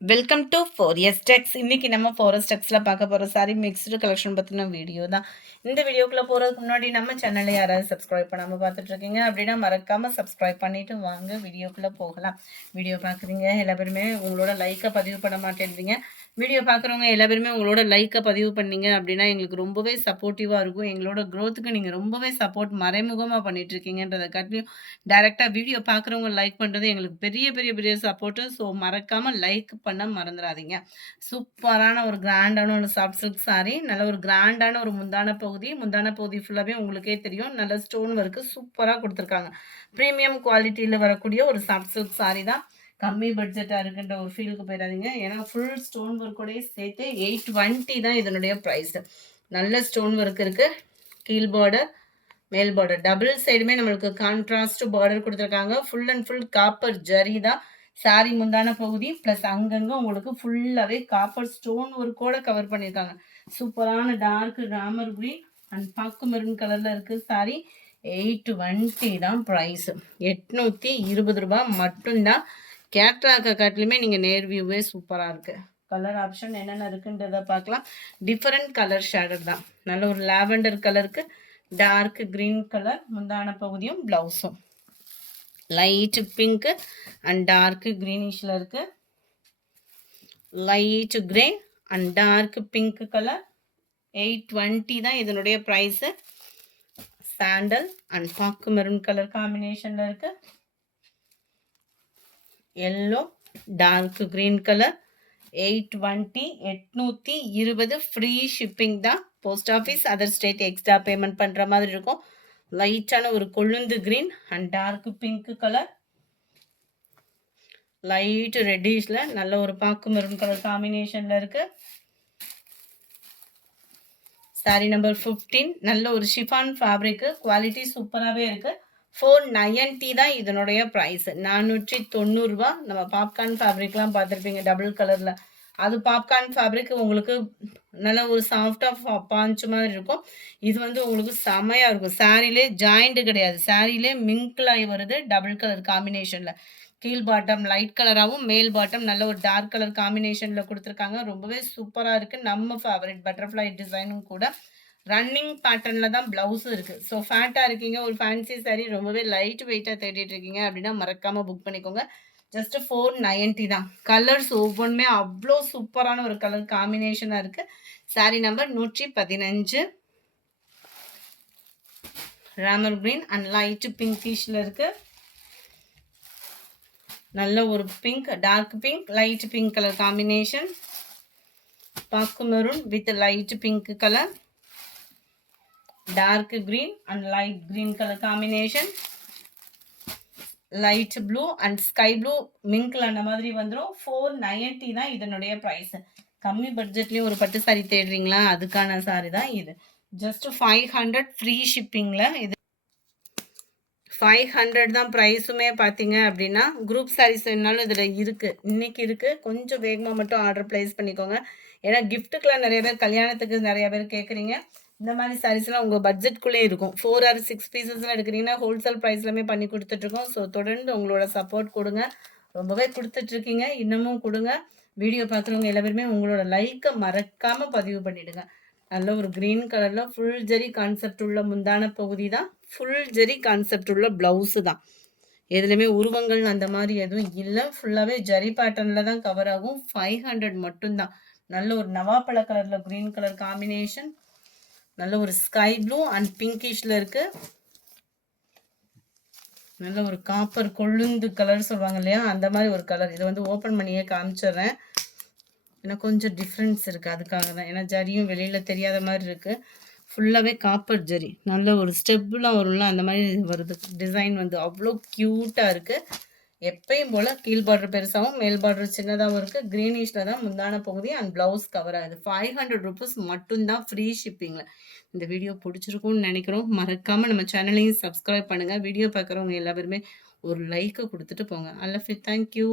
Welcome to ஃபோரியஸ் டெக்ஸ். இன்னைக்கு நம்ம four s டெக்ஸில் பார்க்க போகிற சாரி மிக்ஸ்டு கலெக்ஷன் பற்றின வீடியோ தான். இந்த வீடியோக்குள்ளே போகிறதுக்கு முன்னாடி நம்ம சேனலை யாராவது சப்ஸ்கிரைப் பண்ணாமல் பார்த்துட்ருக்கீங்க அப்படின்னா மறக்காமல் சப்ஸ்கிரைப் பண்ணிவிட்டு வாங்க வீடியோக்குள்ளே போகலாம். வீடியோ பார்க்குறீங்க எல்லா பேருமே உங்களோட லைக்கை பதிவு பண்ண மாட்டேன்றீங்க. வீடியோ பார்க்குறவங்க எல்லா பேருமே உங்களோட லைக்கை பதிவு பண்ணீங்க அப்படின்னா எங்களுக்கு ரொம்பவே சப்போர்ட்டிவாக இருக்கும். எங்களோட க்ரோத்துக்கு நீங்கள் ரொம்பவே சப்போர்ட் மறைமுகமாக பண்ணிகிட்ருக்கீங்கன்றதை காட்டியும் டைரெக்டாக வீடியோ பார்க்குறவங்க லைக் பண்ணுறது எங்களுக்கு பெரிய பெரிய பெரிய சப்போர்ட்டு. ஸோ மறக்காமல் லைக் பண்ண மறந்துடாதீங்க. சூப்பரான ஒரு கிராண்டான ஒரு சாஃப்ட் சில்க் சாரி, நல்ல ஒரு கிராண்டான ஒரு முந்தான பகுதி ஃபுல்லாகவே உங்களுக்கே தெரியும். நல்ல ஸ்டோன் ஒர்க்கு சூப்பராக கொடுத்துருக்காங்க. ப்ரீமியம் குவாலிட்டியில் வரக்கூடிய ஒரு சாஃப்ட் சில்க் சாரி தான். கம்மி பட்ஜெட்டாக இருக்குன்ற ஒரு ஃபீலுக்கு போயிடாதீங்க. ஏன்னா ஃபுல் ஸ்டோன் ஒர்க்கோடய சேர்த்து 820 தான் இதனுடைய ப்ரைஸு. நல்ல ஸ்டோன் ஒர்க் இருக்குது. கீழ் பார்டர் மேல் பார்டர் டபுள் சைடுமே நம்மளுக்கு கான்ட்ராஸ்ட் பார்டர் கொடுத்துருக்காங்க. Full and full copper zari தான் சாரி முந்தான பகுதி. ப்ளஸ் அங்கங்கே உங்களுக்கு ஃபுல்லாகவே காப்பர் ஸ்டோன் ஒர்க்கோட கவர் பண்ணியிருக்காங்க. சூப்பரான டார்க் ராமர் கிரீன் அண்ட் பாக்கு மெரூன் கலரில் இருக்குது சாரி. 820 தான் ப்ரைஸு. 820 ரூபா மட்டும்தான். கேட்லாக்கை காட்டிலுமே நீங்கள் நேர் வியூவே சூப்பராக இருக்குது. கலர் ஆப்ஷன் என்னென்ன இருக்குன்றதை பார்க்கலாம். டிஃப்ரெண்ட் கலர் ஷேடர் தான். நல்ல ஒரு லாவெண்டர் கலருக்கு டார்க் கிரீன் கலர் முந்தான பகுதியும் ப்ளவுஸும். லைட் பிங்க் அண்ட் டார்க் கிரீனிஷில் இருக்கு. Light grey and dark pink colour. 820 தான் இதனுடைய ப்ரைஸு. சாண்டல் அண்ட் பாக்கு மெரூன் கலர் காம்பினேஷனில் இருக்கு. Yellow dark green colour. 820 820 free shipping தான். Post office other state extra payment பண்ணுற மாதிரி இருக்கும். லைட்டான ஒரு கொழுந்து green and dark pink colour. Light ரெட்டிஷ்ல நல்ல ஒரு பாக்கு மெரூன் கலர் காம்பினேஷனில் இருக்கு. சாரி நம்பர் 15 நல்ல ஒரு ஷிஃபான் ஃபேப்ரிக்கு. குவாலிட்டி சூப்பராகவே இருக்குது. 490 தான் இதனுடைய ப்ரைஸ். 490 ரூபா. நம்ம பாப்கார்ன் ஃபேப்ரிக்லாம் பார்த்துருப்பீங்க டபுள் கலரில். அது பாப்கார்ன் ஃபேப்ரிக் உங்களுக்கு நல்ல ஒரு சாஃப்டாக பாஞ்ச் மாதிரி இருக்கும். இது வந்து உங்களுக்கு செமையாக இருக்கும். சாரிலே ஜாயிண்ட் கிடையாது, சாரிலே மிங்கிளாகி வருது டபுள் கலர் காம்பினேஷனில். கீழ் பாட்டம் லைட் கலராகவும் மேல் பாட்டம் நல்ல ஒரு டார்க் கலர் காம்பினேஷனில் கொடுத்துருக்காங்க. ரொம்பவே சூப்பராக இருக்குது. நம்ம ஃபேவரட் பட்டர்ஃப்ளை டிசைனும் கூட. ரன்னிங் பேட்டர்னில் தான் ப்ளவுஸும் இருக்குது. ஸோ ஃபேட்டாக இருக்கீங்க, ஒரு ஃபேன்சி சாரீ ரொம்பவே லைட் வெயிட்டாக தேடிட்டு இருக்கீங்க அப்படின்னா மறக்காமல் புக் பண்ணிக்கோங்க. ஜஸ்ட் 490 தான். கலர்ஸ் ஒவ்வொன்றுமே அவ்வளோ சூப்பரான ஒரு கலர் காம்பினேஷனாக இருக்குது. Sari number 115 Ramar green and light பிங்கிஷில் இருக்குது. நல்ல ஒரு pink, dark pink, light pink colour combination. பாக்கு maroon with light pink colour. Dark green and light green colour combination. Light blue and sky blue மிங்க்ல அந்த மாதிரி வந்துடும். 490 தான் இதனுடைய ப்ரைஸ். கம்மி பட்ஜெட்லேயும் ஒரு பட்டு சாரி தேடுறீங்களா, அதுக்கான சாரி தான் இது. ஜஸ்ட் 500 ஃப்ரீ ஷிப்பிங்கில். இது 500 தான் ப்ரைஸுமே பார்த்தீங்க அப்படின்னா. குரூப் சாரீஸ் வேணுனாலும் இதில் இருக்குது, இன்றைக்கி இருக்குது. கொஞ்சம் வேகமாக மட்டும் ஆர்டர் ப்ளேஸ் பண்ணிக்கோங்க. ஏன்னா கிஃப்ட்டுக்கெலாம் நிறைய பேர், கல்யாணத்துக்கு நிறைய பேர் கேட்குறீங்க. இந்த மாதிரி சாரீஸ்லாம் உங்கள் பட்ஜெட்குள்ளே இருக்கும். 4 or 6 பீசஸ்லாம் எடுக்கிறீங்கன்னா ஹோல்சேல் ப்ரைஸ்லாமே பண்ணி கொடுத்துட்ருக்கோம். ஸோ தொடர்ந்து உங்களோட சப்போர்ட் கொடுங்க. ரொம்பவே கொடுத்துட்ருக்கீங்க, இன்னமும் கொடுங்க. வீடியோ பார்க்குறவங்க எல்லாருமே உங்களோட லைக்கை மறக்காமல் பதிவு பண்ணிவிடுங்க. நல்ல ஒரு க்ரீன் கலரில் ஃபுல் ஜெரி கான்செப்ட் உள்ள முந்தான பகுதி தான். ஃபுல் ஜெரி கான்செப்ட் உள்ள ப்ளவுஸு தான். எதுலையுமே உருவங்கள் அந்த மாதிரி எதுவும் இல்லை. ஃபுல்லாகவே ஜரி பேட்டர்னில் தான் கவர் ஆகும். 500 மட்டும்தான். நல்ல ஒரு நவாப்பழ கலரில் க்ரீன் கலர் காம்பினேஷன். நல்ல ஒரு ஸ்கை ப்ளூ அண்ட் பிங்கிஷ்ல இருக்கு. நல்ல ஒரு காப்பர் கொழுந்து கலர் சொல்லுவாங்க இல்லையா, அந்த மாதிரி ஒரு கலர். இதை வந்து ஓப்பன் பண்ணியே காமிச்சிடுறேன். ஏன்னா கொஞ்சம் டிஃப்ரென்ஸ் இருக்குது, அதுக்காக தான். ஏன்னா ஜரியும் வெளியில் தெரியாத மாதிரி இருக்குது. ஃபுல்லாகவே காப்பர் ஜரி. நல்ல ஒரு ஸ்டெப்லாம் வரும்ல, அந்த மாதிரி வருது. டிசைன் வந்து அவ்வளோ க்யூட்டாக இருக்குது. எப்பயும் போல் கீழ் பார்டர் பெருசாகவும் மேல் பார்டர் சின்னதாகவும் இருக்குது. க்ரீனிஷில் தான் முந்தான பகுதி அண்ட் ப்ளவுஸ் கவர் ஆகுது. 500 ருபீஸ் மட்டும்தான் ஃப்ரீ ஷிப்பிங்கில். இந்த வீடியோ பிடிச்சிருக்கும்னு நினைக்கிறோம். மறக்காமல் நம்ம சேனலையும் சப்ஸ்கிரைப் பண்ணுங்கள். வீடியோ பார்க்குறவங்க எல்லா பேருமே ஒரு லைக்கை கொடுத்துட்டு போங்க. I love you. தேங்க்யூ.